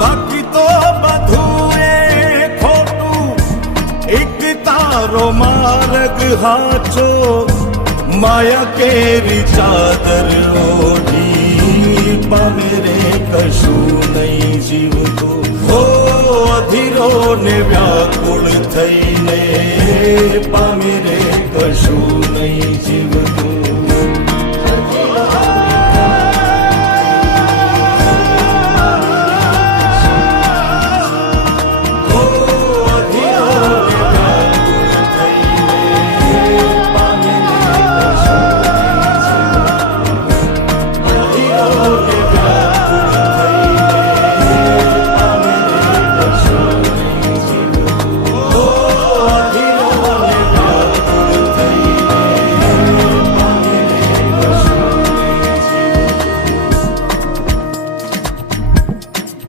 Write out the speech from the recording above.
બાકી તો બધું એ ખોટું એક તારો માર્ગ હાચો માયા કેરી ચાદર ઓઢી પામે રે કશું નહીં જીવતો હો અધીરો ને વ્યાકુળ થઈને પામે